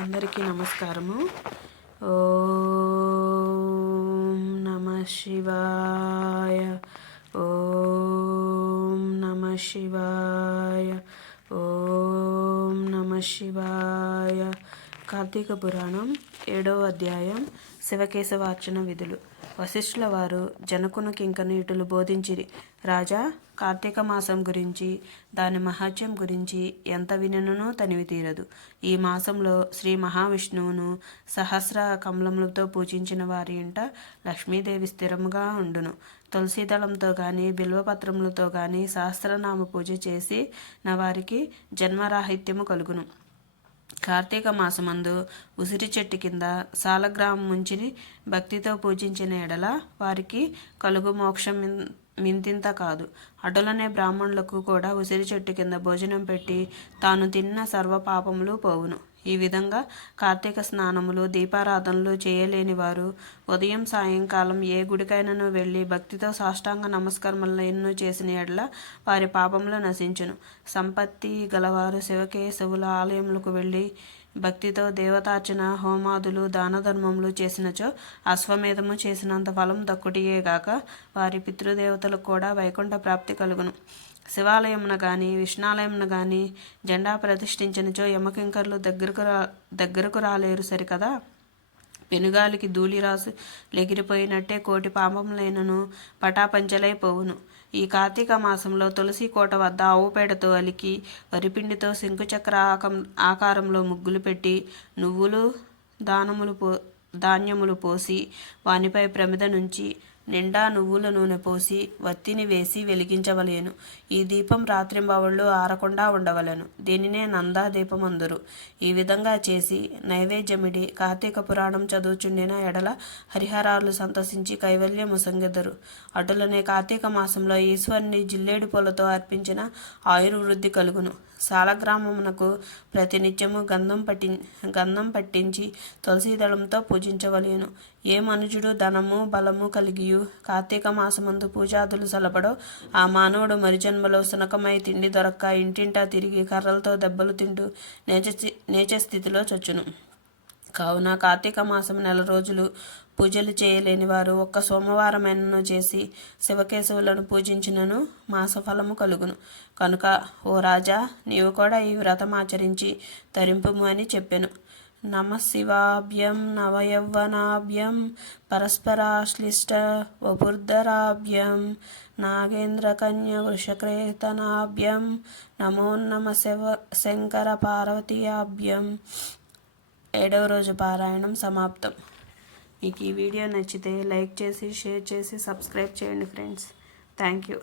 అందరికీ నమస్కారము. ఓం నమ శివాయ. ఓం నమ శివాయ. ఓం నమ శివాయ. కార్తీక పురాణం ఏడవ అధ్యాయం శివకేశవార్చన విధులు. వశిష్ఠుల వారు జనకును కింకనీటులు బోధించిరి. రాజా కార్తీక మాసం గురించి దాని మహత్యం గురించి ఎంత వినను తనివి తీరదు. ఈ మాసంలో శ్రీ మహావిష్ణువును సహస్ర కమలములతో పూజించిన వారి ఇంట లక్ష్మీదేవి స్థిరముగా ఉండును. తులసీదళంతో కానీ బిల్వపత్రములతో కానీ సహస్రనామ పూజ చేసి నా వారికి జన్మరాహిత్యము కలుగును. కార్తీక మాసమందు ఉసిరి చెట్టు కింద సాలగ్రామం ముంచిని భక్తితో పూజించిన ఎడల వారికి కలుగు మోక్షం మింతింత కాదు. అటులనే బ్రాహ్మణులకు కూడా ఉసిరి చెట్టు కింద భోజనం పెట్టి తాను తిన్న సర్వ పాపములు పోవును. ఈ విధంగా కార్తీక స్నానములు దీపారాధనలు చేయలేని వారు ఉదయం సాయంకాలం ఏ గుడికైనాను వెళ్ళి భక్తితో సాష్టాంగ నమస్కారములను ఎన్నో చేసిన ఎడల వారి పాపములు నశించును. సంపత్తి గలవారు శివకేశవుల ఆలయములకు వెళ్ళి భక్తితో దేవతార్చన హోమాదులు దాన ధర్మములు చేసినచో అశ్వమేధము చేసినంత ఫలం దక్కుటియేగాక వారి పితృదేవతలకు కూడా వైకుంఠ ప్రాప్తి కలుగును. శివాలయమున కానీ విష్ణాలయమున కానీ జెండా ప్రతిష్ఠించినచో యమకింకర్లు దగ్గరకు రా దగ్గరకు రాలేరు సరికదా? పెనుగాలికి ధూళి రాసు లెగిరిపోయినట్టే కోటి పాపములైనను పటాపంచలైపోవును ఈ కార్తీక మాసంలో తులసి కోట వద్ద ఆవుపేడతో అలికి వరిపిండితో శంకుచక్ర ఆకారంలో ముగ్గులు పెట్టి నువ్వులు దానములు పో ధాన్యములు పోసి వానిపై ప్రమిద నుంచి నిండా నువ్వుల నూనె పోసి వత్తిని వేసి వెలిగించవలేను. ఈ దీపం రాత్రింబవళ్ళు ఆరకుండా ఉండవలెను. దీనినే నందా దీపం అందరు ఈ విధంగా చేసి నైవేద్యమిడి కార్తీక పురాణం చదువుచుండిన ఎడల హరిహరాలు సంతసించి కైవల్య ముసంగిద్దరు అటులనే కార్తీక మాసంలో ఈశ్వరుని జిల్లేడు పూలతో అర్పించిన ఆయుర్వృద్ధి కలుగును. సాలగ్రామమునకు ప్రతినిత్యము గంధం పట్టి గంధం పట్టించి తులసీదళంతో పూజించవలేను. ఏ మనుజుడు ధనము బలము కలిగియు? కార్తీక మాసమందు పూజాదులు సలపడో ఆ మానవుడు మరిజన్మలో సునకమై తిండి దొరక్క ఇంటింటా తిరిగి కర్రలతో దెబ్బలు తింటూ నేచ నేచ స్థితిలో చొచ్చును. కావున కార్తీక మాసం నెల రోజులు పూజలు చేయలేని వారు ఒక్క సోమవారమైనను చేసి శివకేశవులను పూజించినను మాసఫలము కలుగును. కనుక ఓ రాజా నీవు కూడా ఈ వ్రతం ఆచరించి తరింపుము అని చెప్పాను. నమ శివాభ్యం నవయౌవనాభ్యం పరస్పరాశ్లిష్ట వపుర్ధరాభ్యం నాగేంద్రకన్య వృషక్రేతనాభ్యం నమోన్నమ శివ శంకర పార్వతీయాభ్యం ఏడవ రోజు పారాయణం సమాప్తం. మీకు ఈ వీడియో నచ్చితే లైక్ చేసి షేర్ చేసి సబ్స్క్రైబ్ చేయండి ఫ్రెండ్స్. Thank you.